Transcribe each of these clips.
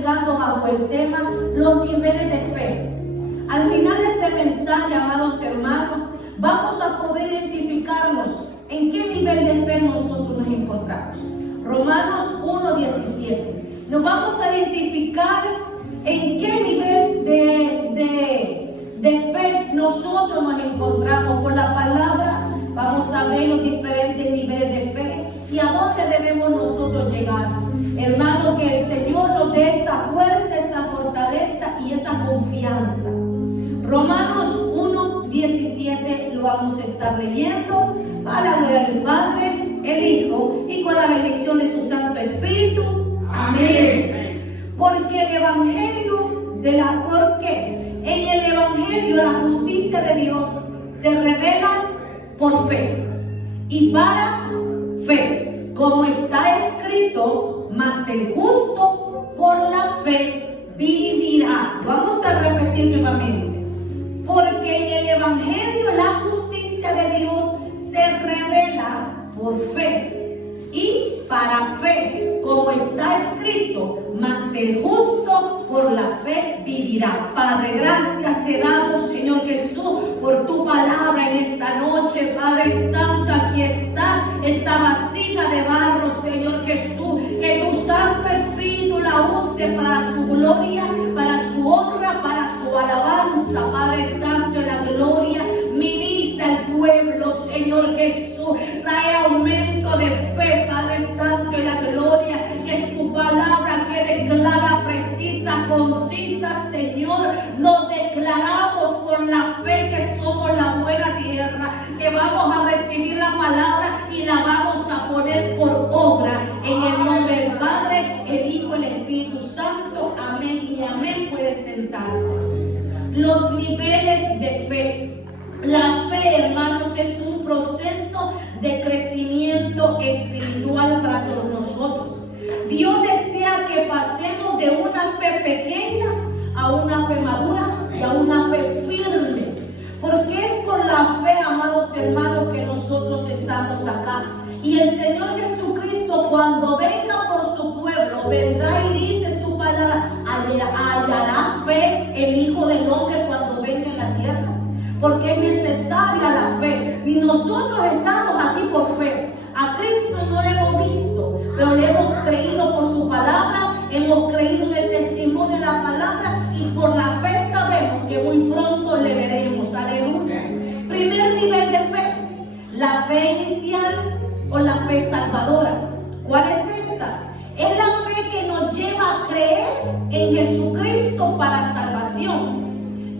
predicando bajo el tema los niveles de fe. Al final de este mensaje, amados hermanos, vamos a poder identificarnos en qué nivel de fe nosotros nos encontramos. Romanos 1:17. Nos vamos a identificar en qué nivel de fe nosotros nos encontramos. Por la palabra vamos a ver los diferentes niveles de fe y a dónde debemos nosotros llegar. Hermano, que el Señor nos dé esa fuerza, esa fortaleza y esa confianza. Romanos 1:17 lo vamos a estar leyendo para la gloria del Padre, el Hijo y con la bendición de su Santo Espíritu. Amén. Porque el Evangelio en el Evangelio la justicia de Dios se revela por fe y para fe, como está escrito, mas el justo por la fe vivirá. Vamos a repetir nuevamente. Porque en el Evangelio la justicia de Dios se revela por fe y para fe, como está escrito, mas el justo por la fe vivirá. Padre, gracias te damos, Señor Jesús, por tu palabra en esta noche. Padre Santo, aquí está esta vasija de barro, Señor Jesús, que tu Santo Espíritu la use para su gloria, para su honra, para su alabanza. Padre Santo, en la gloria, ministra al pueblo, Señor Jesús, trae aumento de fe, Padre Santo, en la gloria, que su palabra quede clara, precisa, concisa, Señor. Nos declaramos por la fe que somos la buena tierra, que vamos a recibir la palabra y la vamos a poner por obra en el nombre del Padre, el Hijo y el Espíritu Santo. Amén y amén. Puede sentarse. Los niveles de fe. La fe, hermanos, es un proceso de crecimiento espiritual para todos nosotros. Dios desea que pasemos de una fe pequeña a una fe madura y a una fe firme. Porque es por la fe, amados hermanos, que nosotros estamos acá. Y el Señor Jesucristo, cuando venga por su pueblo, vendrá y dice su palabra, hallará fe el Hijo del Hombre cuando venga en la tierra. Porque es necesaria la fe. Y nosotros estamos aquí por fe. A Cristo no le hemos visto, pero le hemos creído por su palabra, hemos creído en el testimonio de la palabra y por la fe sabemos que muy pronto le veremos. Aleluya. Primer nivel de fe, la fe inicial o la fe salvadora. ¿Cuál es esta? Es la fe que nos lleva a creer en Jesucristo para salvación.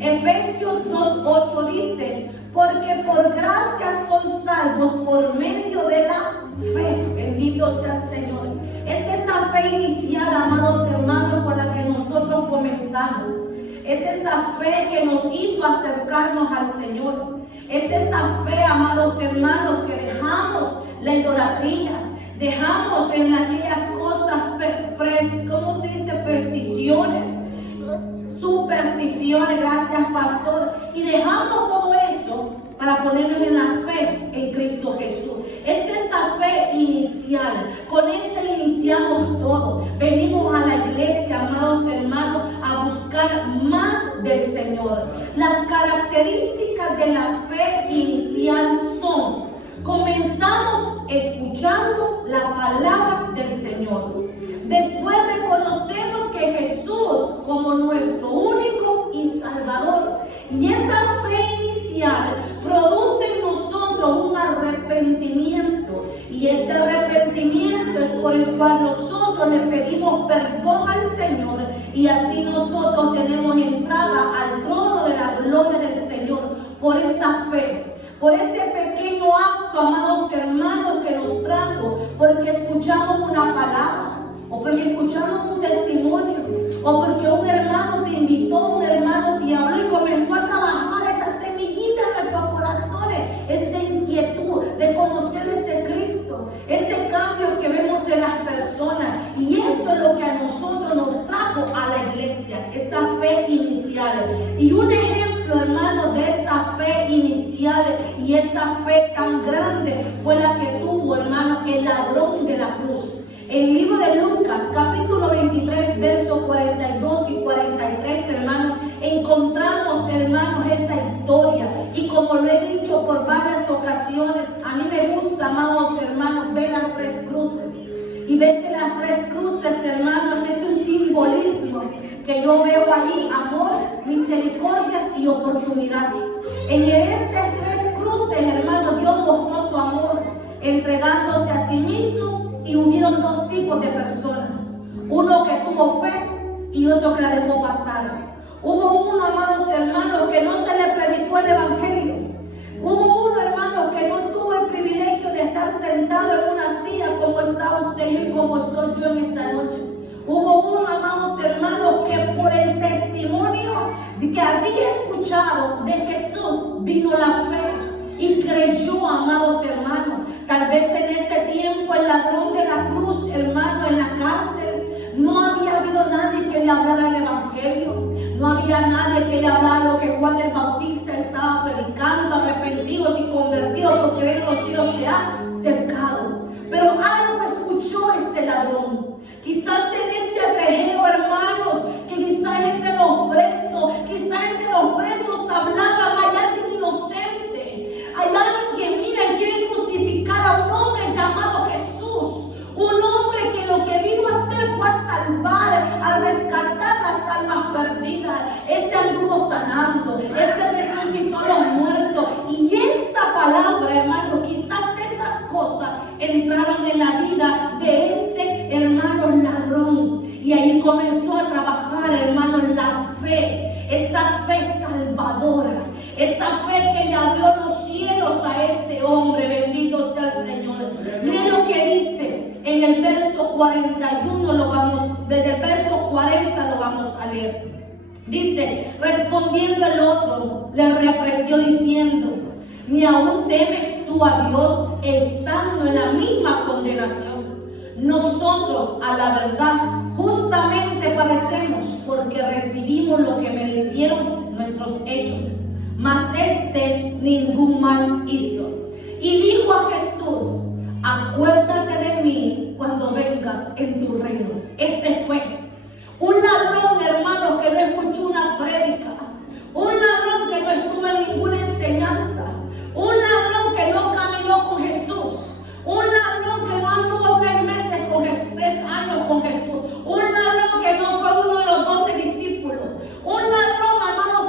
Efesios 2:8 dice, porque por gracia son salvos por medio de la fe. Bendito sea el Señor. Es esa fe inicial, amados hermanos, con la que nosotros comenzamos. Es esa fe que nos hizo acercarnos al Señor. Es esa fe, amados hermanos, que dejamos la idolatría, dejamos en aquellas cosas, ¿cómo se dice? Supersticiones, gracias pastor, y dejamos todo eso para ponernos en la fe en Cristo Jesús. Es esa fe inicial, con esa iniciamos todo. Venimos a la iglesia, amados hermanos, a buscar más del Señor. Las características de la fe inicial son: comenzamos escuchando la palabra del Señor. Después reconocemos que Jesús como nuestro único y Salvador. Y esa fe inicial produce en nosotros un arrepentimiento. Y ese arrepentimiento es por el cual nosotros le pedimos perdón al Señor. Y así nosotros tenemos entrada al trono de la gloria del Señor por esa fe. Por ese pequeño acto, amados hermanos, que nos trajo, porque escuchamos una palabra, o porque escuchamos un testimonio, o porque un hermano te invitó, un hermano te habló y comenzó a trabajar esa semillita en nuestros corazones, esa inquietud de conocer ese Cristo, ese cambio que vemos en las personas. Y eso es lo que a nosotros nos trajo a la iglesia, esa fe inicial. Y un ejemplo, hermanos, de esa fe inicial y esa fe tan grande fue la que tuvo, hermano, el ladrón de la cruz. El libro de Lucas, capítulo 23, verso 40 amor, misericordia y oportunidad. En esas tres cruces, hermano, Dios mostró su amor, entregándose a sí mismo, y hubieron dos tipos de personas. Uno que tuvo fe y otro que la dejó pasar. Hubo uno, amados hermanos, que no se le predicó el evangelio. Hubo uno, hermanos, que no tuvo el privilegio de estar sentado en una silla como está usted y como estoy yo en esta noche. Hubo uno, amados hermanos, que por el testimonio que había escuchado de Jesús vino la fe y creyó, amados hermanos. Tal vez en ese tiempo el ladrón de la cruz, hermano, en la cárcel, no había habido nadie que le hablara el evangelio. No había nadie que le hablara lo que Juan el Bautista estaba predicando, arrepentidos y convertidos, porque en los cielos se ha cercado. Pero algo escuchó este ladrón. Quizás en ese atrejero, hermanos, que quizás entre los presos hablaban, hay alguien inocente, hay alguien que mira y quiere crucificar a un hombre llamado Jesús, un hombre que lo que vino a hacer fue a salvar, a rescatar las almas perdidas. Ese anduvo sanando, ese resucitó a los muertos, y esa palabra, hermano, quizás esas cosas entraron en la vida de este hermano ladrón, y ahí comenzó a trabajar, hermano, la fe, esa fe salvadora, esa fe que le abrió los cielos a este hombre. Bendito sea el Señor. Miren lo que dice en el verso 41, desde el verso 40 lo vamos a leer. Dice: respondiendo el otro, le reprendió diciendo: ¿ni aún temes tú a Dios, estando en la misma condenación? Nosotros, a la verdad, justamente padecemos, porque recibimos lo que merecieron nuestros hechos, mas este ningún mal hizo. Y dijo a Jesús: acuérdate de mí cuando vengas en tu reino. Ese fue un ladrón, hermano, que no escuchó una prédica, un ladrón que no estuvo en ninguna enseñanza, un ladrón que no caminó con Jesús, un ladrón que no anduvo 3 meses con Jesús, 3 años con Jesús, un ladrón que no fue uno de los 12 discípulos, un ladrón,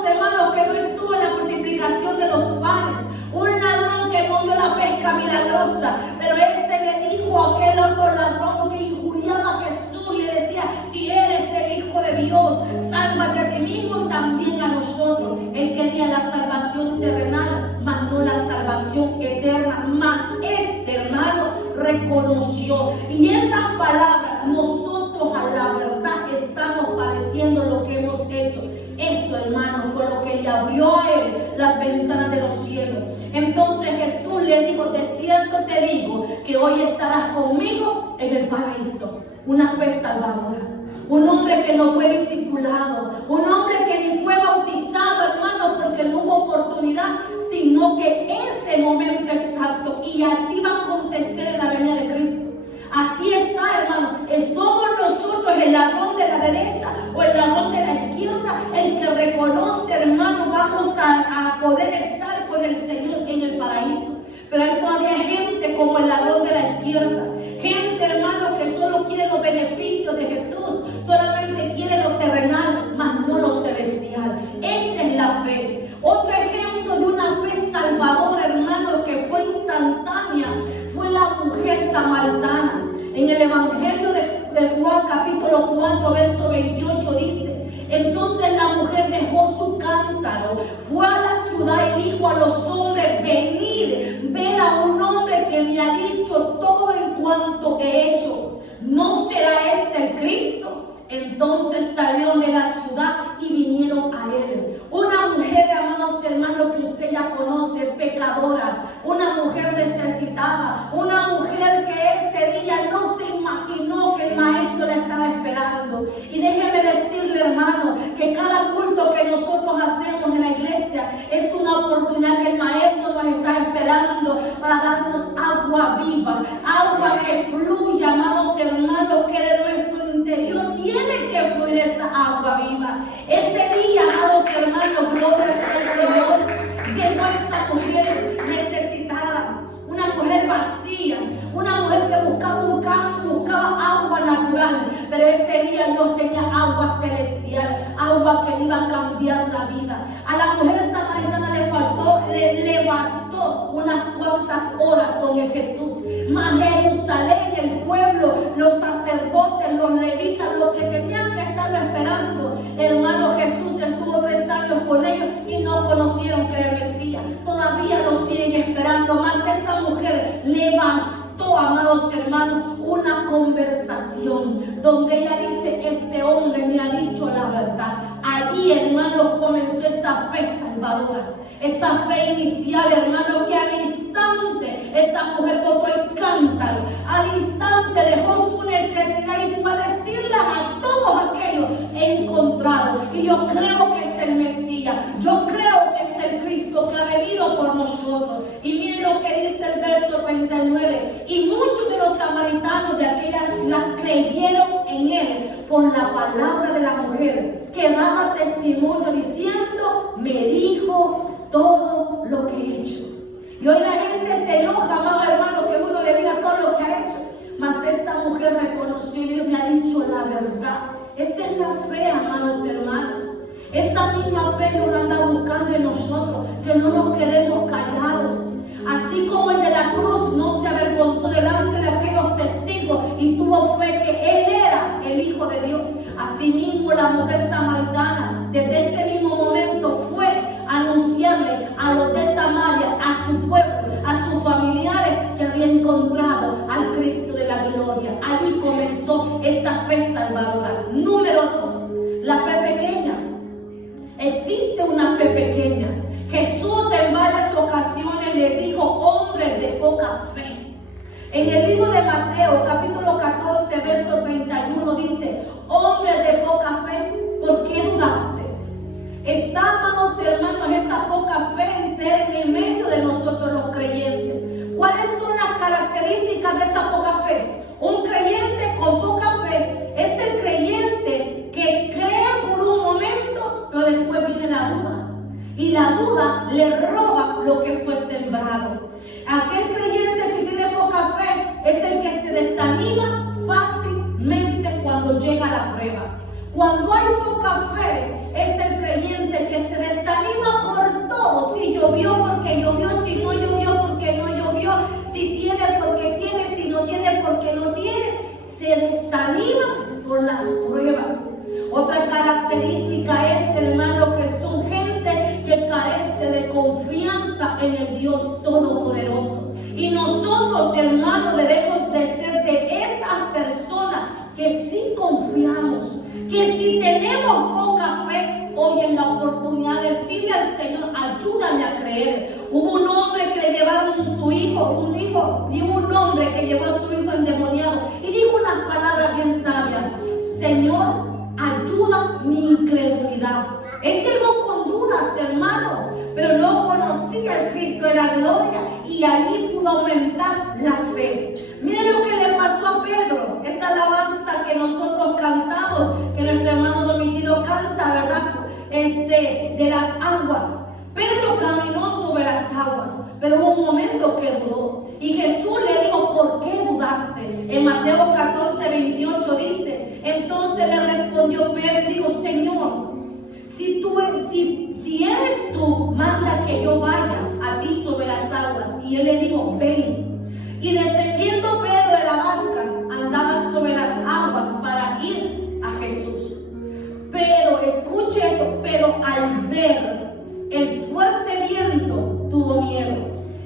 hermanos, que no estuvo en la multiplicación de los panes, un ladrón que no vio la pesca milagrosa. Pero ese le dijo a aquel otro ladrón que injuriaba a Jesús y le decía: si eres el Hijo de Dios, sálvate a ti mismo y también a nosotros. Él quería la salvación terrenal, mas no la salvación eterna. Mas este hermano reconoció, y esas palabras: nosotros a la verdad estamos padeciendo lo que hemos hecho. Eso, hermano, fue lo que le abrió a él las ventanas de los cielos. Entonces Jesús le dijo: de cierto te digo que hoy estarás conmigo en el paraíso. Una fe salvadora. Un hombre que no fue discipulado, un hombre que ni fue bautizado, hermano, porque no hubo oportunidad, sino que ese momento exacto, y así va a acontecer en la venida de Cristo. Así está, hermano. ¿Somos nosotros el ladrón de la derecha o el ladrón de la izquierda el que reconoce, hermano, vamos a poder estar con el Señor en el paraíso? Pero hay todavía gente como el ladrón de la izquierda, gente, hermano, que solo quiere los beneficios de Jesús, solamente quiere lo terrenal, mas no lo celestial. Esa es la fe. Otro ejemplo de una fe salvadora, hermano, que fue instantánea, fue la mujer samaritana. En el Evangelio de Juan, capítulo 4, verso 28, dice: entonces la mujer dejó su cántaro, fue a la ciudad y dijo a los hombres: venid, ven a un hombre que me ha dicho todo en cuanto he hecho. ¿No será este el Cristo? Entonces salieron de la ciudad y vinieron a él. Una mujer, amados hermanos, que usted ya conoce, pecadora, una mujer necesitada, una mujer que ese día no se imaginó que el maestro la estaba esperando. Y déjeme decirle, hermano, que cada culto que nosotros hacemos en la iglesia es una oportunidad que el maestro nos está esperando para darnos agua viva, agua que fluya, amados hermanos, que de nuestro interior tiene que fluir ese día Dios tenía agua celestial, agua que iba a cambiar la vida. A la mujer samaritana le bastó unas cuantas horas con el Jesús. Mas Jerusalén, el pueblo, los sacerdotes, los levitas, los que tenían que estarlo esperando, hermano, Jesús estuvo 3 años con ellos y no conocieron que era el Mesías. Todavía lo siguen esperando. Mas esa mujer le bastó, amados hermanos, una conversación donde ella dice: este hombre me ha dicho la verdad. Allí, hermano, comenzó esa fe salvadora, esa fe inicial, hermano, que al instante esa mujer botó el cántaro, al instante dejó su necesidad y fue a decirle a todos aquellos: he encontrado, y yo creo que es el Mesías, yo creo que es el Cristo que ha venido por nosotros. Y miren lo que dice el verso 39: y muchos de los samaritanos de aquella ciudad creyeron en él por la palabra de la mujer, que daba testimonio diciendo: me dijo todo lo que he hecho. Y hoy la gente se enoja, amado hermano, que uno le diga todo lo que ha hecho. Mas esta mujer reconoció y dijo: me ha dicho la verdad. Esa es la fe, amados hermanos. Esa misma fe Dios anda buscando en nosotros, que no nos quedemos callados. Así como el de la cruz no se avergonzó delante de aquellos testigos y tuvo fe que él era el Hijo de Dios, asimismo la mujer samaritana desde ese mismo momento fue a anunciarle a los de Samaria, a su pueblo, a sus familiares, que había encontrado al Cristo de la gloria. Allí comenzó esa fe salvadora. Número 2, la fe pequeña. Existe una fe pequeña. Jesús en varias ocasiones le dijo: hombres de poca fe. En el libro de Mateo, capítulo 14, verso 31 dice: hombres de poca fe, ¿por qué dudaste? Está, amados hermanos, esa poca fe en medio de nosotros los creyentes. ¿Cuáles son las características de esa poca fe? Un creyente con poca fe es el creyente que cree por un momento, pero después viene la duda. Y la duda le roba lo que fue sembrado. Aquel creyente que tiene poca fe es el que se desanima fácilmente cuando llega la prueba. Cuando hay poca fe es el creyente que se desanima por todo. Si llovió, porque llovió; si no llovió, porque no llovió; si tiene, porque tiene; si no tiene, porque no tiene. Se desanima por las pruebas. Otra característica es, hermano, que son gente que carece de confianza en el Dios Todopoderoso. Y nosotros, hermanos, debemos de ser de esas personas que sí confiamos, que si tenemos poca fe, hoy en la oportunidad de decirle al Señor: ayúdame a creer. Hubo un hombre que le llevaron su hijo, y un hombre que llevó a su hijo endemoniado y dijo unas palabras bien sabias: Señor, ayuda mi incredulidad. Él llegó con dudas, hermano, pero no conocía al Cristo de la gloria, y allí pudo aumentar la fe. Miren lo que le pasó a Pedro, esa alabanza que nosotros cantamos, que nuestro hermano Domitino canta, ¿verdad? De las aguas. Pedro caminó sobre las aguas, pero hubo un momento que dudó. Y Jesús le dijo: ¿por qué dudaste? En Mateo 14, 28 dice: entonces le respondió Pedro y dijo: Señor, si eres tú, manda que yo vaya a ti sobre las aguas. Y él le dijo: ven. Y descendiendo Pedro de la barca, andaba sobre las aguas para ir a Jesús. Pero, escuche esto, pero al ver el fuerte viento, tuvo miedo.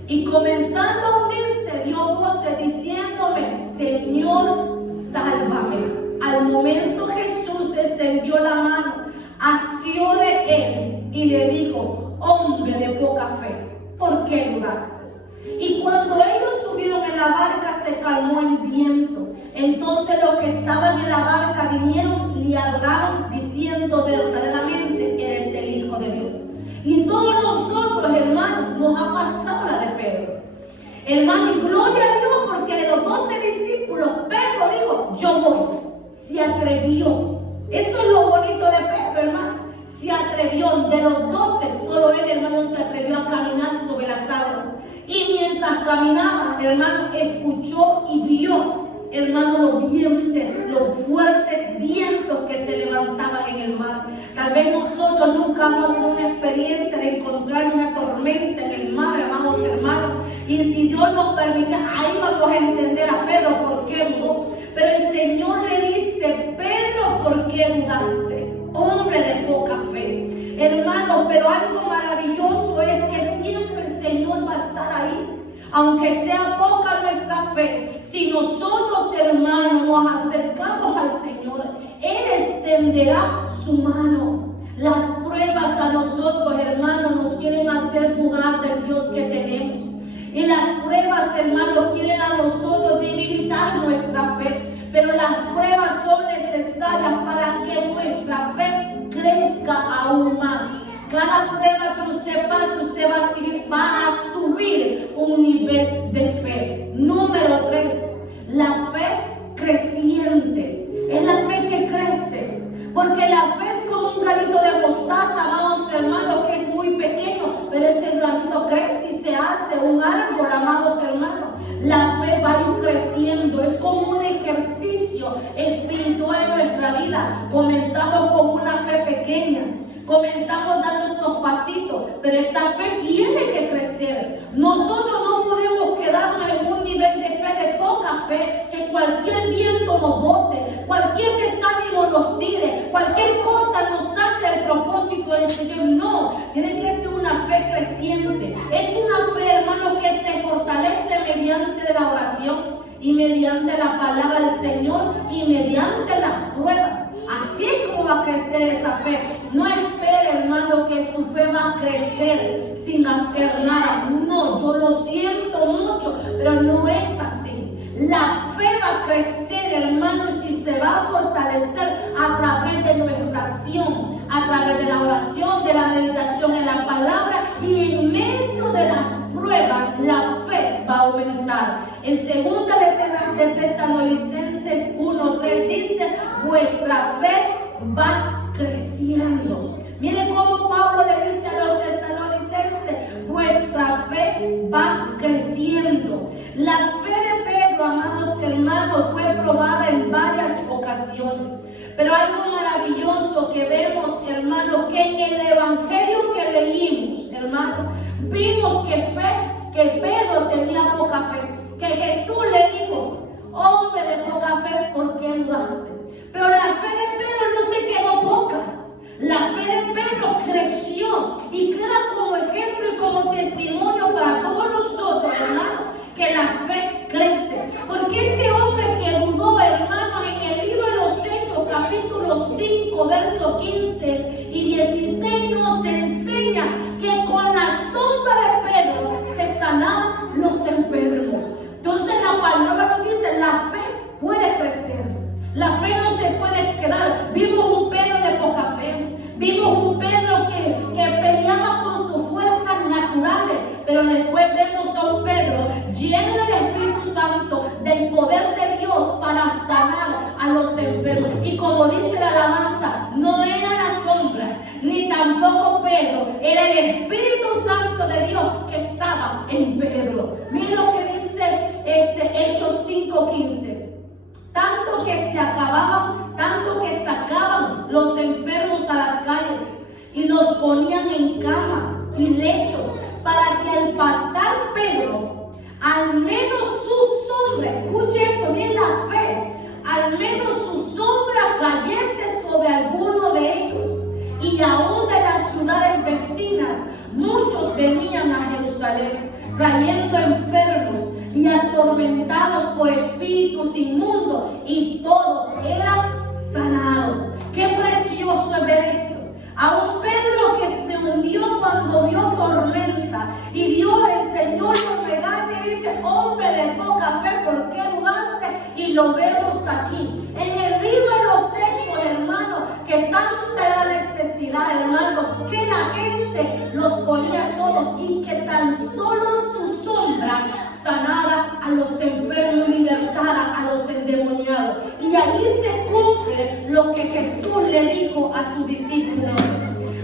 Y comenzando a hundirse, dio voces diciéndome: Señor, sálvame. Al momento Jesús extendió la mano, asió de él y le dijo: hombre de poca fe, ¿por qué dudaste? Y cuando ellos subieron en la barca, se calmó el viento. Entonces los que estaban en la barca vinieron y le adoraron, diciendo: verdaderamente eres el Hijo de Dios. Y todos nosotros, hermanos, nos ha pasado la de Pedro. Hermano, y gloria a Dios, porque de los 12 discípulos, Pedro dijo: yo voy. Se atrevió. Eso es lo bonito de Pedro, hermano. Se atrevió. De los 12, solo él, hermano, se atrevió a caminar sobre las aguas. Y mientras caminaba, hermano, escuchó y vio, hermano, los fuertes vientos vez nosotros nunca hemos tenido una experiencia de encontrar una tormenta en el mar, amados hermanos. Y si Dios nos permite, ahí vamos a entender a Pedro por qué dudó. Pero el Señor le dice: Pedro, ¿por qué dudaste? Hombre de poca fe. Hermanos, pero algo maravilloso es que siempre el Señor va a estar ahí. Aunque sea poca nuestra fe, si nosotros, hermanos, nos acercamos al Señor, Él extenderá su mano. Las pruebas a nosotros, hermanos, nos quieren hacer dudar del Dios que tenemos. Y las pruebas, hermanos, quieren a nosotros debilitar nuestra fe. Pero las pruebas son necesarias para que nuestra fe crezca aún más. Cada prueba que usted pase, usted va a subir un nivel de fe. Número 3, la fe creciente. Es la fe que crece. Porque la fe es como un granito de mostaza, amados hermanos, que es muy pequeño, pero ese granito crece y se hace un árbol, amados hermanos. La fe va a ir creciendo, es como un ejercicio espiritual en nuestra vida. Comenzamos con una fe pequeña, comenzamos dando esos pasitos, pero esa fe tiene que crecer. Nosotros no podemos quedarnos en un nivel de fe, de poca fe, que cualquier viento nos bote, cualquier desánimo nos tire, cualquier cosa nos saque del propósito del Señor. No, tiene que ser una fe creciente. Es una fe, hermano, que se fortalece mediante la oración y mediante la palabra del Señor y mediante las pruebas. Así es como va a crecer esa fe. No espere, hermano, que su fe va a crecer sin hacer nada. No, yo lo siento mucho, pero no es así. La fe va a crecer, hermano, si se va a fortalecer a través de nuestra acción, a través de la oración, de la meditación en la palabra, y en medio de las pruebas la fe va a aumentar. En 2 de Tesalonicenses 1:3 dice: vuestra fe va creciendo. Miren cómo Pablo le dice a los tesalonicenses: vuestra fe va creciendo. La fe de Pedro, amados hermanos, fue probada en varias ocasiones. Pero algo maravilloso que vemos, hermanos, que en el evangelio que leímos, hermanos, vimos que Pedro tenía poca fe. Que Jesús le dijo: hombre de poca fe, ¿por qué dudaste? Pero la fe de Pedro no se quedó poca. La fe de Pedro creció y queda como ejemplo y como testimonio para todos nosotros, hermanos, que la fe crece. Porque ese hombre que dudó, hermanos, en el libro de los Hechos, capítulo 5, versos 15 y 16, nos enseña que con la sombra de Pedro se sanaban los enfermos. Entonces la palabra nos dice: la fe puede crecer. La fe no se puede quedar. Vimos un Pedro de poca fe. Vimos un Pedro que peleaba con sus fuerzas naturales. Pero después vemos a un Pedro lleno del Espíritu Santo, del poder de Dios para sanar a los enfermos. Y como dice la alabanza, no era la sombra, ni tampoco Pedro, era el Espíritu Santo de Dios que estaba en Pedro. Miren lo que dice Hechos 5:15. Tanto que sacaban los enfermos a las calles y los ponían en camas y lechos, para que al pasar Pedro, al menos su sombra, escuche esto, miren la fe, al menos su sombra cayese sobre alguno de ellos. Y aún de las ciudades vecinas muchos venían a Jerusalén, trayendo enfermos y atormentados por espíritus inmundos, y todos eran sanados. Qué precioso es ver esto. A un Pedro que se hundió cuando vio tormenta, y Dios, el Señor, lo regaña y dice: hombre de poca fe, ¿por qué dudaste? Y lo vemos aquí en el libro de los Hechos, hermanos, que tanta era la necesidad, hermanos, que la gente los ponía todos, y que tan solo en su sombra sanara a los enfermos y libertara a los endemoniados. Y allí se cumple lo que Jesús le dijo a sus discípulos: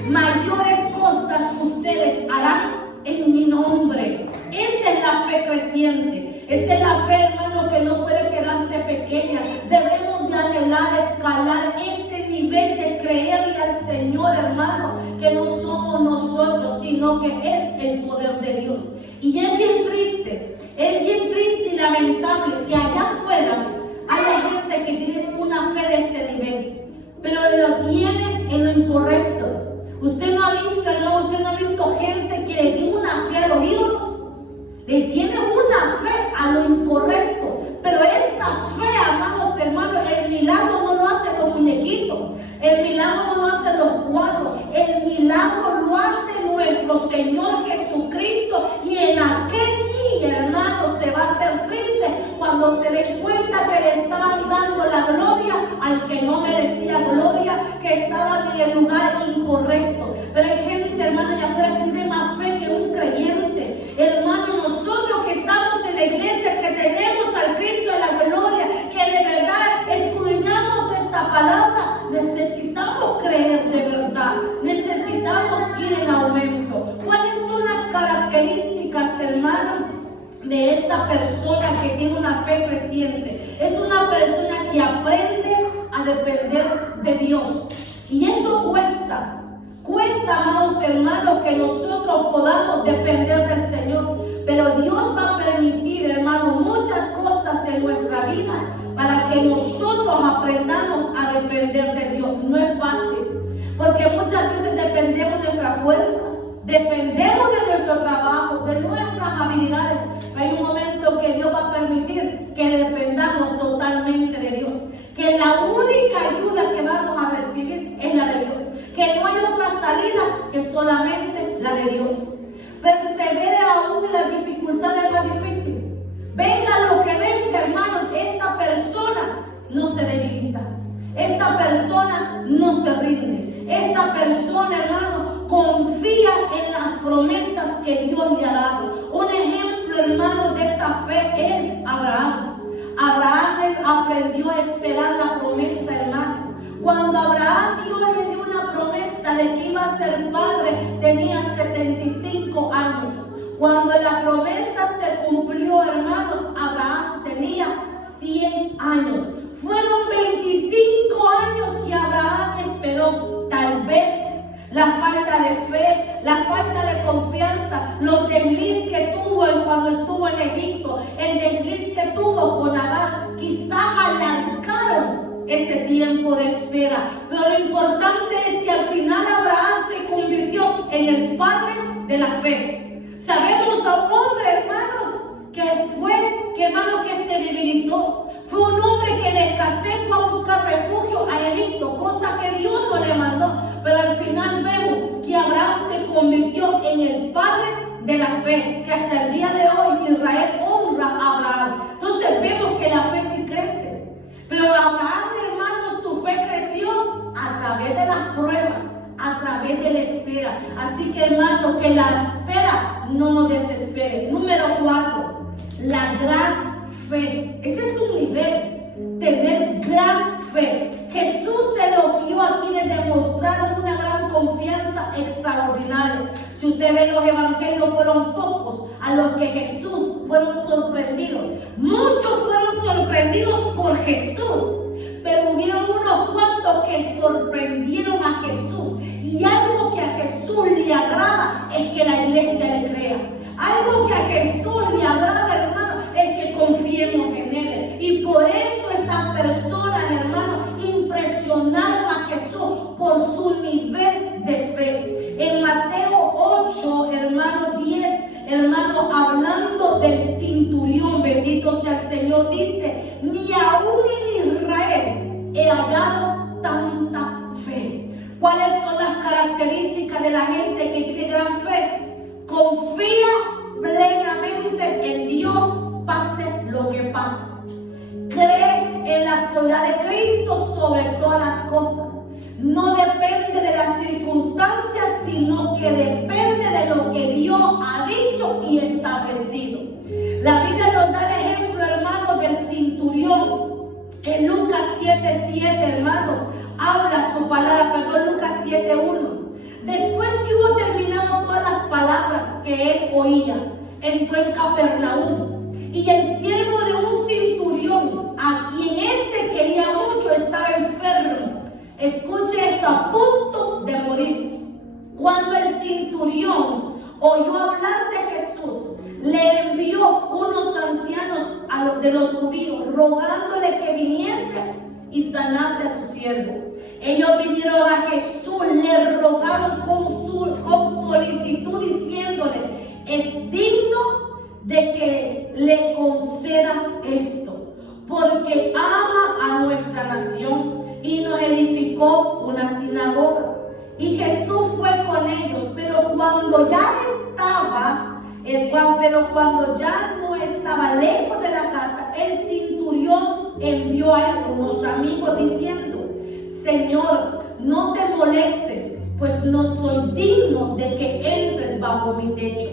mayores cosas ustedes harán en mi nombre. Esa es la fe creciente. Esa es la fe, hermano, que no puede quedarse pequeña. Debemos de anhelar escalar ese nivel de creerle al Señor Señor, hermano, que no somos nosotros, sino que es el poder de Dios. Y es bien triste y lamentable que allá afuera haya gente que tiene una fe de este nivel, pero lo tiene en lo incorrecto. Usted no ha visto, hermano, usted no ha visto gente que le tiene una fe a los ídolos. Le tiene una fe a lo incorrecto, pero esa fe, amados hermanos, el milagro no lo hacen los muñequitos, el milagro no lo hacen los cuadros, el milagro lo hace nuestro Señor Jesucristo. Y en aquel día, hermano, se va a hacer triste cuando se dé cuenta que le estaban dando la gloria al que no merecía gloria, que estaban en el lugar incorrecto. Pero hay gente, hermano, allá afuera que tiene más fe que un creyente. Hermano, nosotros que estamos en la iglesia, que tenemos al Cristo de la gloria, que de verdad escudriñamos esta palabra, necesitamos creer de verdad, necesitamos ir en aumento. ¿Cuáles son las características, hermano, de esta persona que tiene una fe creciente? Es una persona que aprende a depender de Dios. Y eso cuesta, amados hermanos, que nosotros podamos depender del Señor. Pero Dios va a permitir, hermanos, muchas cosas en nuestra vida para que nosotros aprendamos a depender de Dios. No es fácil, porque muchas veces dependemos de nuestra fuerza, dependemos de nuestro trabajo, de nuestras habilidades. Hay un momento que Dios va a permitir que dependamos totalmente de Dios, que la única ayuda que vamos a recibir es la de Dios, que no hay otra salida que solamente la de Dios. Persevere aún en las dificultades más difíciles. Venga lo que venga, hermanos, esta persona no se debilita, esta persona no se rinde, esta persona, hermano, confía en las promesas que Dios le ha dado. Un ejemplo, hermano, de esa fe es Abraham. Abraham aprendió a esperar la promesa, hermano. Cuando Abraham Dios le dio una promesa de que iba a ser padre, tenía 75 años. Cuando la promesa se cumplió, hermanos, Abraham tenía 100 años. Fueron 25 años que Abraham esperó. Tal vez la falta de fe, la falta de confianza, los desliz que tuvo cuando estuvo en Egipto, el desliz que tuvo con Agar, quizás alargaron ese tiempo de espera. Pero lo importante es que al final Abraham se convirtió en el padre de la fe. Sabemos a un hombre, hermanos, que se debilitó. Fue un hombre que en la escasez fue a buscar refugio a Egipto, cosa que Dios no le mandó. Pero al final vemos que Abraham se convirtió en el padre de la fe, que hasta el día de hoy Israel honra a Abraham. Entonces vemos que la fe sí crece. Pero Abraham, hermano, su fe creció a través de las pruebas, a través de la espera. Así que, hermano, que la espera no nos desespere. Número 4, la gran fe. Ese es un nivel, tener gran fe. Jesús elogió a quienes demostraron una gran confianza extraordinaria. Si usted ve los evangelios, fueron pocos a los que Jesús fueron sorprendidos. Muchos fueron sorprendidos por Jesús, pero hubieron unos cuantos que sorprendieron a Jesús. Y algo que a Jesús le agrada es que la iglesia le crea. Algo que a Jesús le agrada, hermano, es que confiemos en Él. Y por eso estas personas, hermanos, impresionaron a Jesús por su nivel de fe. En Mateo 8, hermano 10, hermano, hablando del centurión, bendito sea el Señor, dice: ni aún en Israel he hallado tanta fe. ¿Cuáles son las características de la gente que tiene gran fe? Confía plenamente en Dios, pase lo que pase. Cree en la autoridad de Cristo sobre todas las cosas. No depende de las circunstancias, sino que depende de lo que Dios ha dicho y establecido. La Biblia nos da el ejemplo, hermanos, del centurión. En Lucas 7:7, hermanos, habla su palabra, Lucas 7:1. Después que hubo terminado todas las palabras que él oía, entró en Capernaum. Y el siervo de un centurión, a quien éste quería mucho, estaba enfermo. Escuche esto, a punto de Ellos vinieron a Jesús, le rogaron con solicitud diciéndole: es digno de que le conceda esto, porque ama a nuestra nación y nos edificó una sinagoga. Y Jesús fue con ellos, pero cuando ya no estaba lejos de la casa, el centurión envió a él unos amigos diciendo: Señor, no te molestes, pues no soy digno de que entres bajo mi techo,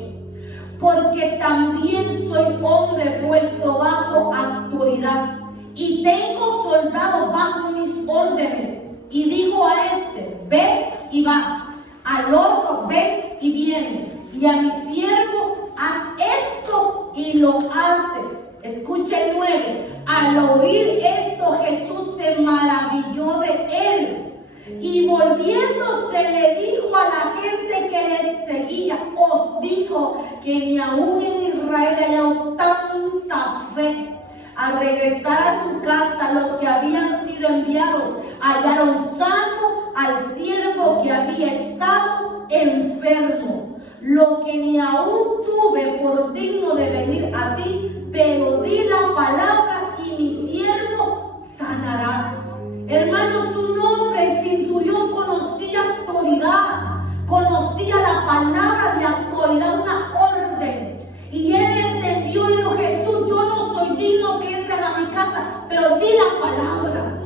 porque también soy hombre puesto bajo autoridad y tengo soldados bajo mis órdenes. Y dijo a este: ve y va; al otro: ve y viene; y a mi siervo: haz esto, y lo hace. Escucha el 9. Al oír esto, Jesús se maravilló de él, y volviéndose le dijo a la gente que les seguía: os digo que ni aún en Israel hay tanta fe. Al regresar a su casa, los que habían sido enviados hallaron sano al siervo que había estado enfermo. Lo que ni aún tuve por digno de venir a ti, pero di la palabra y mi siervo sanará. Hermanos, un hombre, el centurión, conocía autoridad, conocía la palabra de autoridad, una orden. Y él entendió y dijo: Jesús, yo no soy digno que entres a mi casa, pero di la palabra.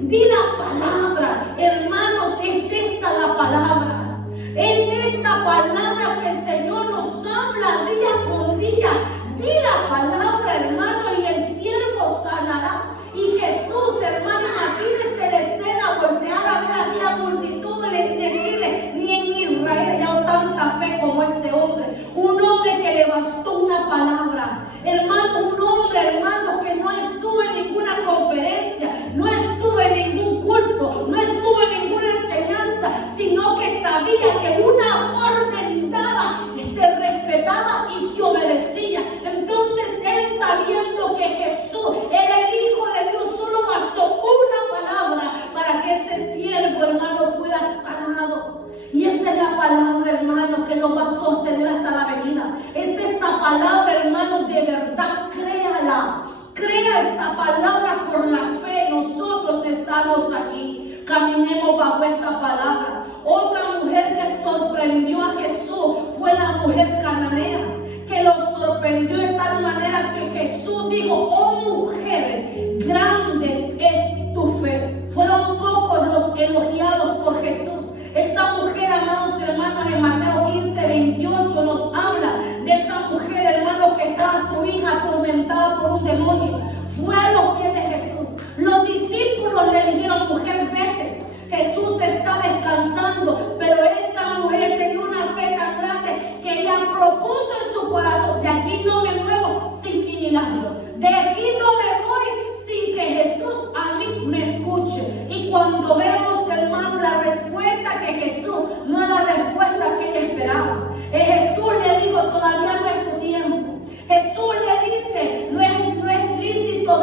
Di la palabra. Hermanos, es esta la palabra. Es esta palabra que el Señor nos habla día con día. Di la palabra, hermano, y el siervo sanará. Y Jesús, hermano, imagínese la escena, voltear a ver a aquella multitud y decirle: ni en Israel hay tanta fe como este hombre. Un hombre que le bastó una palabra. Hermano, un hombre, hermano, que no estuvo en ninguna conferencia, no estuvo en ningún culto, no estuvo en ninguna enseñanza, sino que sabía que una orden dada se respetaba y se obedecía. Entonces él, sabiendo que Jesús era el Hijo de Dios, solo bastó una palabra para que ese siervo, hermano, fuera sanado. Y esa es la palabra, hermano, que nos va a sostener hasta la venida. Es esta palabra, hermano, de verdad, créala. Crea esta palabra por la fe. Nosotros estamos aquí. Caminemos bajo esa palabra. Otra mujer que sorprendió a Jesús fue la mujer cananea, que lo sorprendió de tal manera que Jesús dijo: oh mujer, grande es tu fe. Fueron pocos los elogiados por Jesús. Esta mujer, amados hermanos, en Mateo 15:28 nos habla de esa mujer, hermano, que estaba su hija atormentada por un demonio. Fue a los pies de Jesús. Los discípulos le dijeron: mujer, vete. Jesús está descansando, pero esa mujer tenía una fe tan grande que ella propuso en su corazón: de aquí no me muevo sin mi milagro. De aquí no me voy sin que Jesús a mí me escuche. Y cuando vemos, hermano, la respuesta que Jesús, no es la respuesta que ella esperaba. Jesús le dijo: todavía no es tu tiempo. Jesús le dice: no es lícito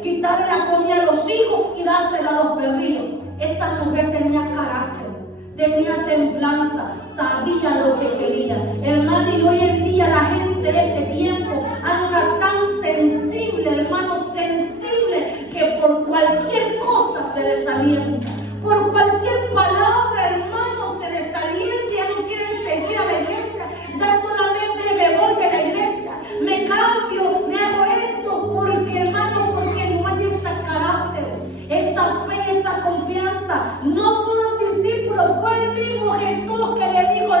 quitarle la comida a los hijos y dársela a los perrillos. Esa mujer tenía carácter, tenía templanza, sabía lo que quería. Hermano, y hoy en día la gente de este tiempo anda tan sensible, hermano, sensible, que por cualquier cosa se desalienta. Por cualquier palabra, hermano, se desalienta y ya no quieren seguir a la iglesia. Ya solamente me voy de la iglesia, me cambio, me hago esto, porque, hermano, porque no hay ese carácter, esa fe, esa confianza. No fueron los discípulos, fue el mismo Jesús que le dijo: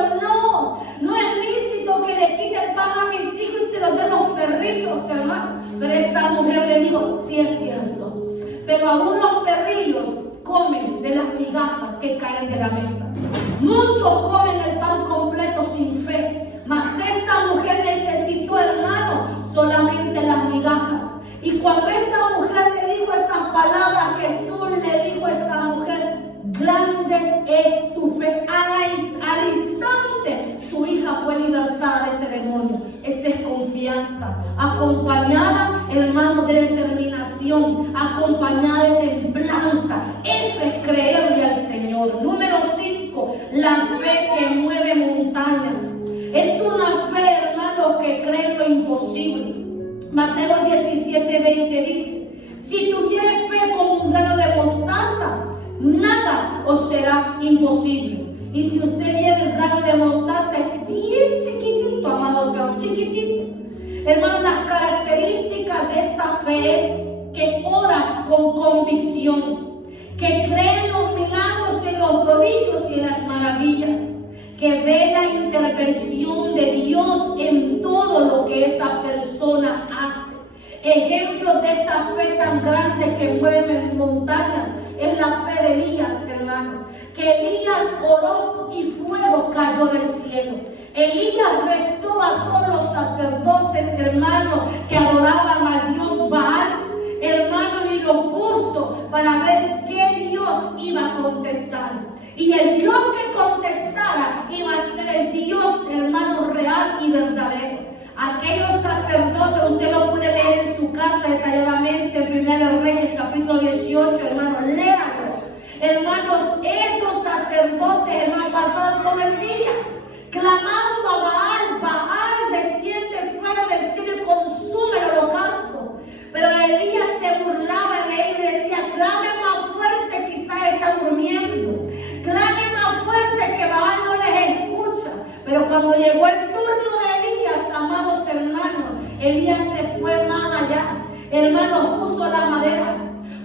no es lícito que le quite el pan a mis hijos y se los dé a los perrillos, hermano. Pero esta mujer le dijo: sí es cierto, pero aún los perrillos comen de las migajas que caen de la mesa. Muchos comen el pan completo sin fe, mas esta mujer necesitó, hermano, solamente las migajas. Y cuando esta mujer le dijo esas palabras, Jesús le dijo a esta mujer: grande es tu fe. Al instante su hija fue libertada de ese demonio. Esa es confianza, acompañada, hermano, de determinación, acompañada de templanza. Eso es creer que creen lo imposible. Mateo 17:20 dice: si tuvieres fe como un grano de mostaza, nada os será imposible. Y si usted viene el grano de mostaza, es bien chiquitito, amados hermanos, chiquitito. Hermanos, las características de esta fe es que ora con convicción, que cree en los milagros, en los prodigios y en las maravillas, que ve la intervención de Dios en todo lo que esa persona hace. Ejemplos de esa fe tan grande que mueve montañas es la fe de Elías, hermano. Que Elías oró y fuego cayó del cielo. Elías retó a todos los sacerdotes, hermanos, que adoraban al Dios Baal, hermanos, y lo puso para ver qué Dios iba a contestar. Y el Dios que contestara iba a ser el Dios, hermano, real y verdadero. Aquellos sacerdotes, usted lo puede leer en su casa detalladamente, en 1 Reyes, capítulo 18, hermano, léalo. Hermanos, estos sacerdotes, hermanos, pasaron todo el día clamando a Baal. Baal, desciende fuego del cielo y consume el holocausto. Pero Elías se burlaba de él y decía: clame más fuerte, quizás está durmiendo. Clame más fuerte, que Baal no les escucha. Pero cuando llegó el turno de Elías, amados hermanos, Elías se fue más allá. Hermanos, puso la madera,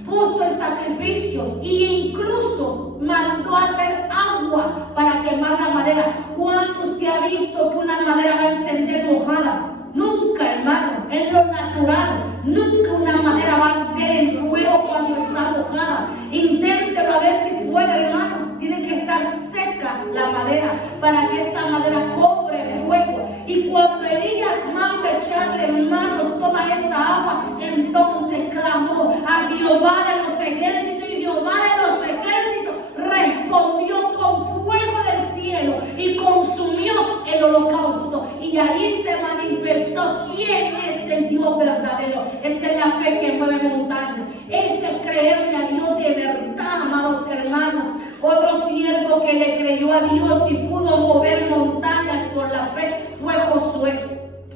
puso el sacrificio e incluso mandó a traer agua para quemar la madera. ¿Cuánto usted ha visto que una madera va a encender mojada? Nunca, hermano, es lo natural. Nunca una madera va a arder en fuego cuando está mojada. Inténtelo a ver si puede, hermano. Tiene que estar seca la madera para que esa madera cobre fuego. Y cuando Elías manda echarle, hermanos, toda esa agua, entonces clamó a Jehová de los ejércitos, y Jehová de los ejércitos respondió con fuego del cielo y consumió el holocausto. Y ahí se manifestó quién es el Dios verdadero. Esa es la fe que mueve montañas. Ese es creerle a Dios de verdad, amados hermanos. Otro siervo que le creyó a Dios y pudo mover montañas por la fe fue Josué.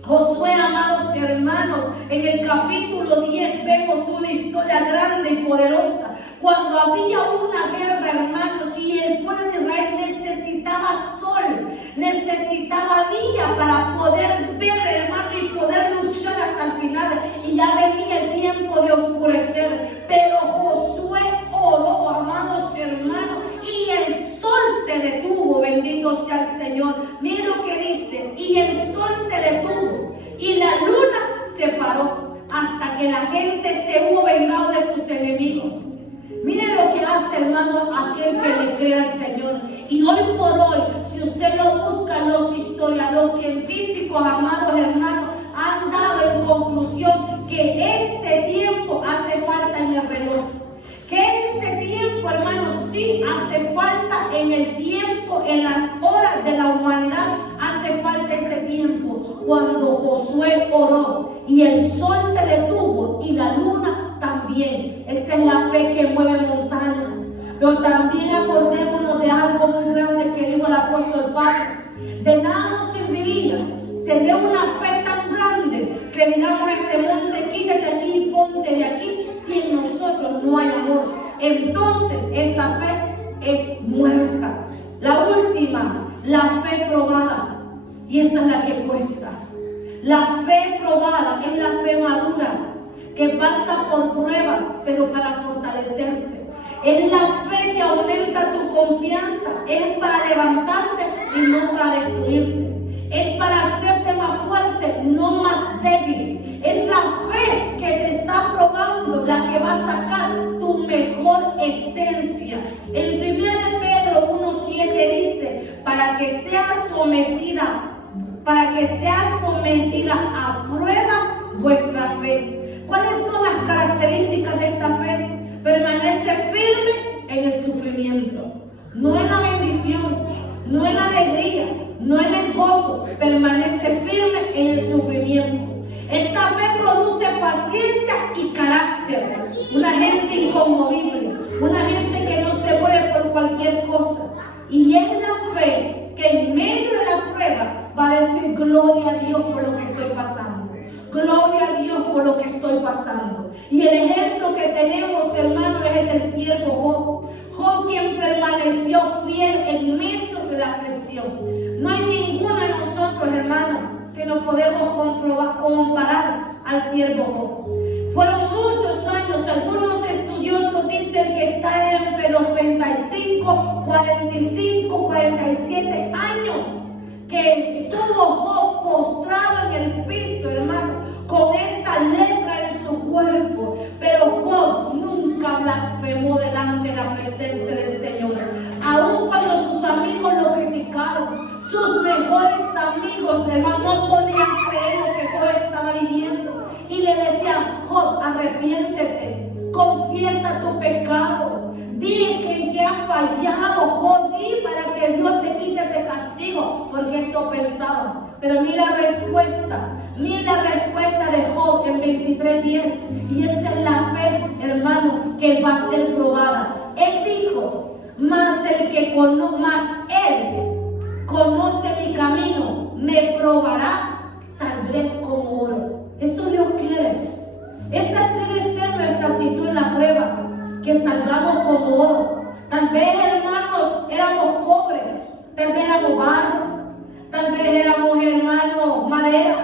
Josué, amados hermanos, en el capítulo 10 vemos una historia grande y poderosa. Cuando había una guerra, hermanos, y el pueblo de Israel necesitaba sol, necesitaba día para poder ver, hermano, y poder luchar hasta el final. Y ya venía el tiempo de oscurecer. Pero Josué oró, amados hermanos, y el sol se detuvo. Bendito sea el Señor. Mira lo que dice: y el sol se detuvo y la luna se paró hasta que la gente se hubo vengado de sus enemigos. Mire lo que hace, hermano, aquel que le cree al Señor. Y hoy por hoy, si usted lo busca en los historias, los científicos, amados hermanos, han dado en conclusión que este tiempo hace falta en el reloj. Que este tiempo, hermanos, sí hace falta en el tiempo, en las horas de la humanidad, hace falta ese tiempo. Cuando Josué oró y el sol se detuvo y la luna también. Esa es la fe que mueve montañas. Pero también acordémonos de algo muy grande que dijo el apóstol Pablo. De nada nos serviría tener una fe tan grande que digamos a este monte: quítate aquí y ponte de aquí, si en nosotros no hay amor. Entonces esa fe es muerta. La última, la fe probada. Y esa es la que cuesta. La fe probada es la fe madura, que pasa por pruebas, pero para fortalecerse. Es la fe que aumenta tu confianza. Es para levantarte y no para destruirte. Es para hacerte más fuerte, no más débil. Es la fe que te está probando, la que va a sacar tu mejor esencia. En 1 Pedro 1:7 dice: para que sea sometida a prueba vuestra fe. ¿Cuáles son las características de esta fe? Permanece firme en el sufrimiento, no en la bendición, no en la alegría, no en el gozo. Permanece firme en el sufrimiento. Esta fe produce paciencia y carácter. Una gente inconmovible, una gente que no se muere por cualquier cosa. Y es la fe que en medio de la prueba va a decir: gloria a Dios por lo que estoy bendición. No hay ninguno de nosotros, hermanos, que nos podemos comparar al siervo Job. Fueron muchos años, algunos estudiosos dicen que está entre los 35, 45, 47 años que estuvo Job postrado en el piso, hermano, con esa lepra en su cuerpo. Pero Job nunca blasfemó delante de la presencia del Señor. Aun cuando sus amigos lo criticaron, sus mejores amigos, hermano, no podían creer lo que Job estaba viviendo. Y le decían: Job, arrepiéntete, confiesa tu pecado, di en que has fallado, Job, di para que Dios te quite este castigo, porque eso pensaban. Pero mira la respuesta de Job en 23:10, y esa es la fe, hermano, que va a ser probada. Él dijo: mas él conoce mi camino, me probará, saldré como oro. Eso Dios quiere. Esa debe ser nuestra actitud en la prueba, que salgamos como oro. Tal vez, hermanos, éramos cobre, tal vez éramos barro, tal vez éramos, hermanos, madera,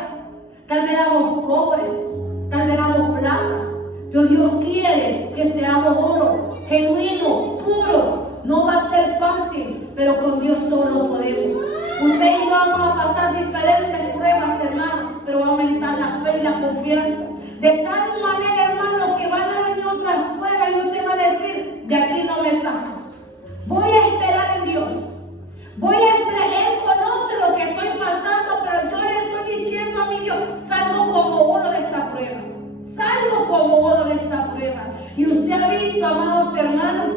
tal vez éramos cobre, tal vez éramos plata. Pero Dios quiere que seamos oro, genuino, puro. No va a ser fácil, pero con Dios todo lo podemos. Usted y yo vamos a pasar diferentes pruebas, hermano, pero va a aumentar la fe y la confianza. De tal manera, hermano, que van a venir otras pruebas y usted va a decir: de aquí no me saca. Voy a esperar en Dios. Voy a esperar. Él conoce lo que estoy pasando, pero yo le estoy diciendo a mi Dios: salgo como oro de esta prueba. Salgo como oro de esta prueba. Y usted ha visto, amados hermanos,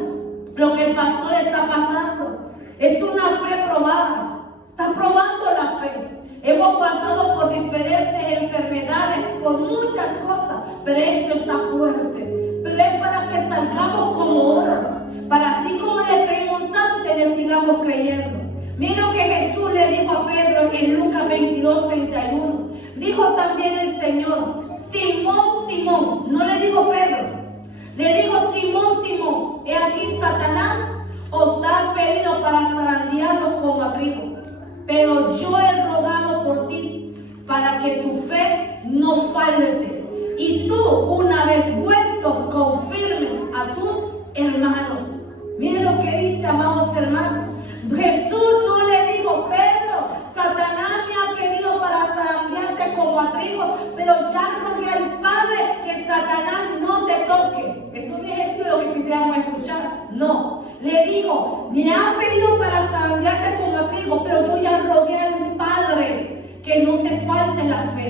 lo que el pastor está pasando. Es una fe probada. Está probando la fe. Hemos pasado por diferentes enfermedades, por muchas cosas, pero esto está fuerte. Pero es para que salgamos como oro, para así como le creímos antes, le sigamos creyendo. Mira lo que Jesús le dijo a Pedro en Lucas 22:31. Dijo también el Señor: Simón, Simón, no le digo Pedro, le digo: Simón, Simón, he aquí Satanás os ha pedido para zarandearlos como a trigo. Pero yo he rogado por ti, para que tu fe no falte. Y tú, una vez vuelto, confirmes a tus hermanos. Miren lo que dice, amados hermanos. Jesús no le dijo: Pedro, Satanás me ha pedido para zarandearte como a trigo, pero ya rogué al Padre que Satanás no te toque. Eso no es eso lo que quisiéramos escuchar. No. Le digo: me ha pedido para zarandearte como a trigo, pero yo ya rogué al Padre que no te falte la fe.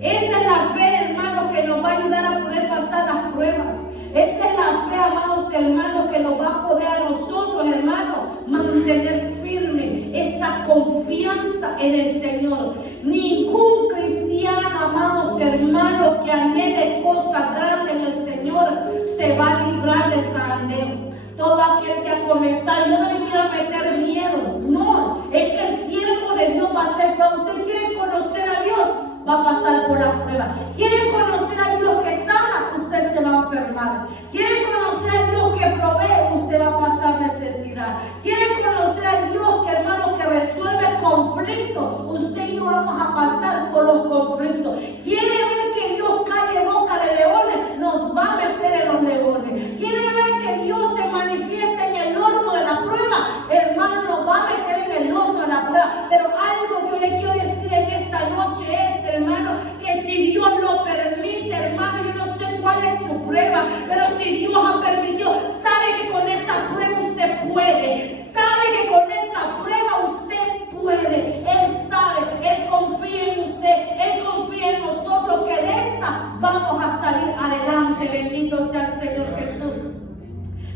Esa es la fe, hermanos, que nos va a ayudar a poder pasar las pruebas. Esa es la fe, amados hermanos, que nos va a poder a nosotros, hermanos, mantener firme esa confianza en el Señor. Ningún cristiano, amados hermanos, que anhele cosas grandes en el Señor, se va a librar del zarandeo. Todo aquel que ha comenzado, yo no le quiero meter miedo, no, es que el siervo de Dios va a ser. Cuando usted quiere conocer a Dios, va a pasar por las pruebas. Quiere conocer a Dios que sana, usted se va a enfermar. Quiere conocer a Dios que provee, usted va a pasar necesidad. Quiere conocer a Dios que, hermano, que resuelve conflictos, usted y yo vamos a pasar por los conflictos. Quiere ver que Dios cae en boca de leones, nos va a meter en los leones. Quiere ver que Dios se manifiesta en el horno de la prueba, hermano, nos va a meter en el horno de la prueba. Pero algo que yo le quiero decir en esta noche es, hermano, que si Dios lo permite, hermano, yo no sé cuál es su prueba, pero si Dios ha permitido, sabe que con esa prueba usted puede, sabe que con esa prueba usted puede. Él sabe, Él confía en usted, Él confía en nosotros, que de esta vamos a salir adelante. Bendito sea el Señor Jesús.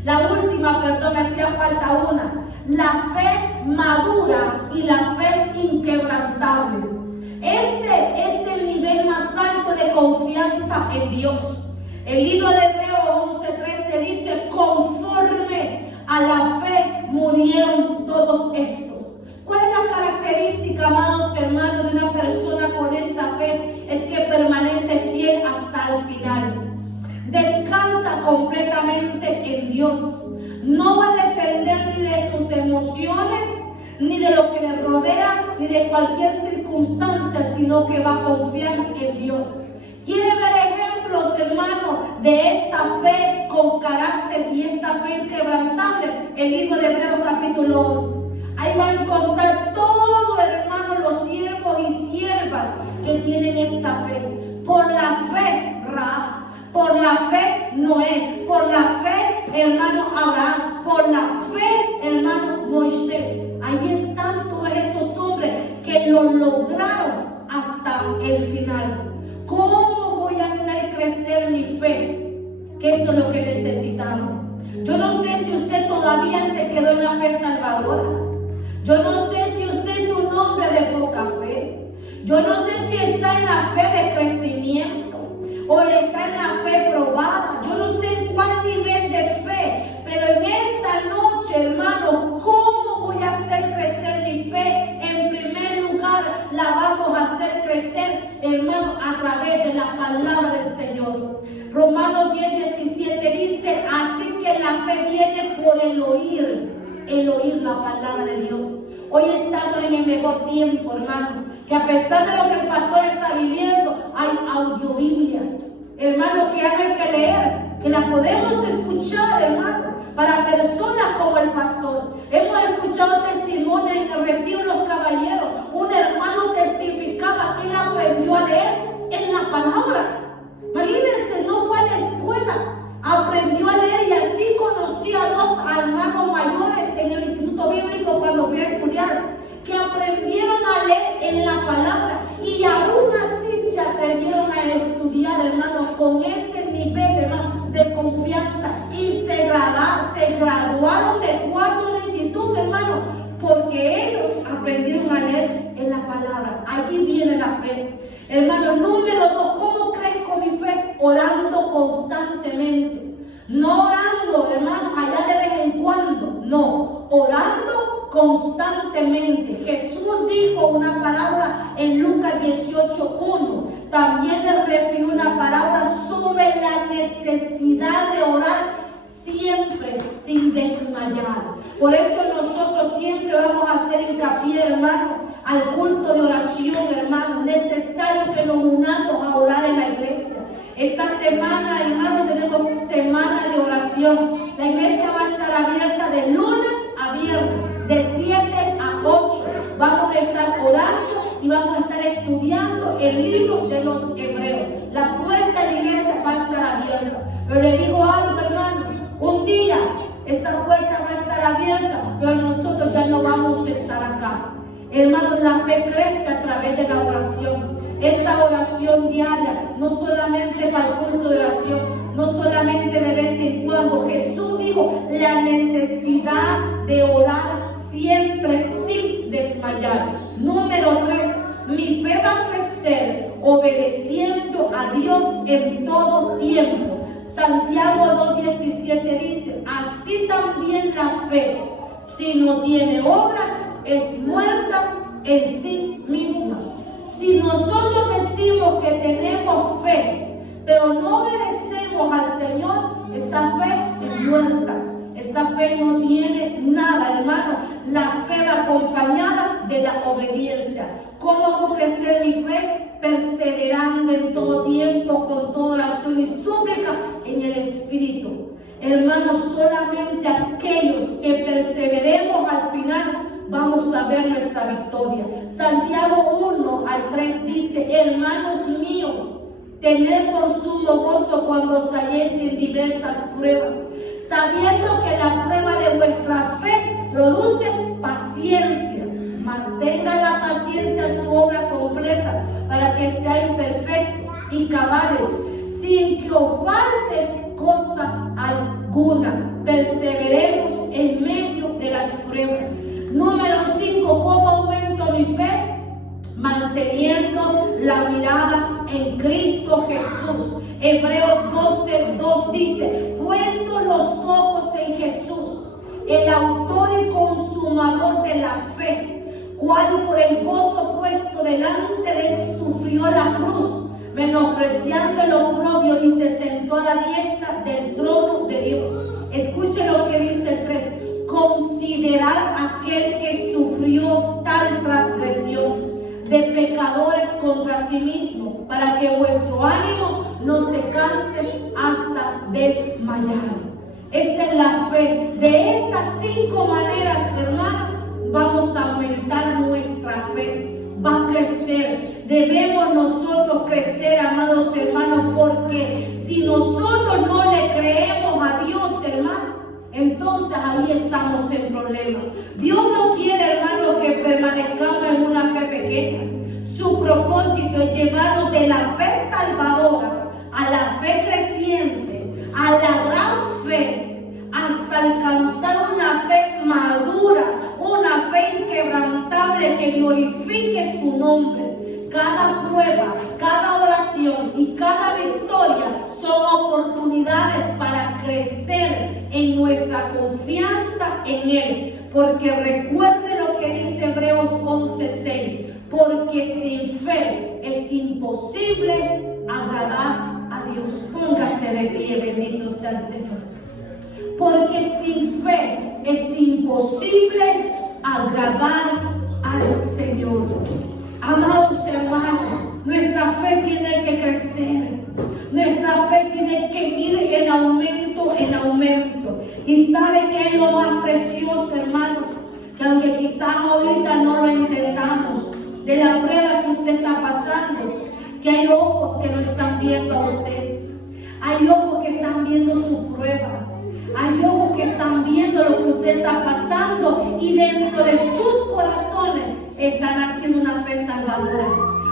La última, perdón, me hacía falta una: la fe madura y la fe inquebrantable. Este es el nivel más alto de confianza en Dios. El libro de Hebreos 11:13 dice: conforme a la fe murieron todos estos. ¿Cuál es la característica, amados hermanos, de una persona con esta fe? Es que permanece fiel hasta el final. Descansa completamente en Dios. No va a depender ni de sus emociones, ni de lo que le rodea ni de cualquier circunstancia, sino que va a confiar en Dios. ¿Quiere ver ejemplos, hermano, de esta fe con carácter y esta fe inquebrantable? El libro de Hebreos capítulo 11. Ahí va a encontrar todo, hermano, los siervos y siervas que tienen esta fe. Por la fe, Rahab. Por la fe, Noé. Por la fe, hermano, Abraham. Por la fe, hermano, Moisés. Ahí están todos esos hombres que lo lograron hasta el final. ¿Cómo voy a hacer crecer mi fe? Que eso es lo que necesitamos. Yo no sé si usted todavía se quedó en la fe salvadora. Yo no sé si usted es un hombre de poca fe. Yo no sé si está en la fe de crecimiento o está en la fe probada. Yo no sé en cuál nivel de fe, pero en esta noche, hermano, ¿cómo voy a hacer crecer mi fe? En primer lugar, la vamos a hacer crecer, hermano, a través de la palabra del Señor. Romanos 10:17 dice, así que la fe viene por el oír la palabra de Dios. Hoy estamos en el mejor tiempo, hermano, que a pesar de lo que el pastor está viviendo, hay audiobiblias, hermano, que hay que leer, que las podemos escuchar, hermano, para personas como el pastor. Hemos escuchado testimonios en el retiro de los caballeros. Un hermano testificaba que él aprendió a leer en la palabra. Imagínense, no fue a la escuela, aprendió a leer y así conocí a dos hermanos mayores en el Instituto Bíblico cuando fui a estudiar, que aprendieron a leer en la palabra y aún así se atrevieron a estudiar, hermanos, con ese nivel, hermano, de confianza, y se graduaron de cuarto de instituto, hermano, porque ellos aprendieron a leer en la palabra. Allí viene la fe. Hermano, número 2, ¿cómo crezco mi fe? Orando constantemente. No orando, hermano, allá de vez en cuando. No, orando constantemente. Jesús dijo una parábola en Lucas 18:1. También le refirió una parábola sobre la necesidad de orar siempre sin desmayar. Por eso nosotros siempre vamos a hacer hincapié, hermano, al culto de oración, hermano. Necesario que nos unamos a orar en la iglesia. Esta semana, hermano, tenemos semana de oración. La iglesia va a estar abierta de lunes a viernes, de 7 a 8. Vamos a estar orando y vamos a estar estudiando el libro de los Hebreos. La puerta de la iglesia va a estar abierta. Pero le digo algo, hermano, un día esa puerta va a estar abierta, pero nosotros ya no vamos a estar acá. Hermanos, la fe crece a través de la oración. Esa oración diaria, no solamente para el culto de oración, no solamente de vez en cuando. Jesús dijo la necesidad de orar siempre sin desmayar. Número 3, mi fe va a crecer obedeciendo a Dios en todo tiempo. Santiago 2:17 dice, así también la fe, si no tiene obras, es muerta en sí misma. Si nosotros decimos que tenemos fe, pero no obedecemos al Señor, esa fe es muerta. Esa fe no tiene nada, hermano. La fe va acompañada de la obediencia. ¿Cómo hago crecer mi fe? Perseverando en todo tiempo, con toda oración y súplica en el Espíritu. Hermanos, solamente aquellos que perseveremos al final vamos a ver nuestra victoria. Santiago 1:3 dice, hermanos míos, tened por sumo gozo cuando os halléis en diversas pruebas, sabiendo que la prueba de vuestra fe produce paciencia, mas tenga la paciencia su obra completa, para que seáis perfectos y cabales, sin que os falte cosa alguna. Perseveremos en medio de las pruebas. Número 5, ¿cómo aumento mi fe? Manteniendo la mirada en Cristo Jesús. Hebreos 12:2 dice, puesto los ojos en Jesús, el autor y consumador de la fe, cual por el gozo puesto delante de él sufrió la cruz, menospreciando el oprobio, y se sentó a la diestra del trono de Dios. Escuche lo que dice el 3. Considerar aquel que sufrió tal sí mismo, para que vuestro ánimo no se canse hasta desmayar. Esa es la fe. De estas 5 maneras, hermanos, vamos a aumentar nuestra fe. Va a crecer. Debemos nosotros crecer, amados hermanos, porque si nosotros no le creemos a Dios, hermanos, entonces ahí estamos en problemas. Dios no quiere, hermanos, que permanezcamos en una fe pequeña. Su propósito es llevarnos de la fe salvadora a la fe creciente, a la gran fe, hasta alcanzar una fe madura, una fe inquebrantable que glorifique su nombre. Cada prueba, cada oración y cada victoria son oportunidades para crecer en nuestra confianza en Él. Porque recuerde lo que dice Hebreos 11:6. Porque sin fe es imposible agradar a Dios. Póngase de pie, bendito sea el Señor. Porque sin fe es imposible agradar al Señor. Amados hermanos, nuestra fe tiene que crecer. Nuestra fe tiene que ir en aumento, en aumento. Y sabe que es lo más precioso, hermanos, que aunque quizás ahorita no lo entendamos, de la prueba que usted está pasando, que hay ojos que lo están viendo a usted. Hay ojos que están viendo su prueba. Hay ojos que están viendo lo que usted está pasando y dentro de sus corazones están haciendo una fe salvadora.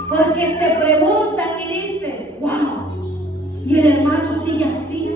Porque se preguntan y dicen, wow, y el hermano sigue así.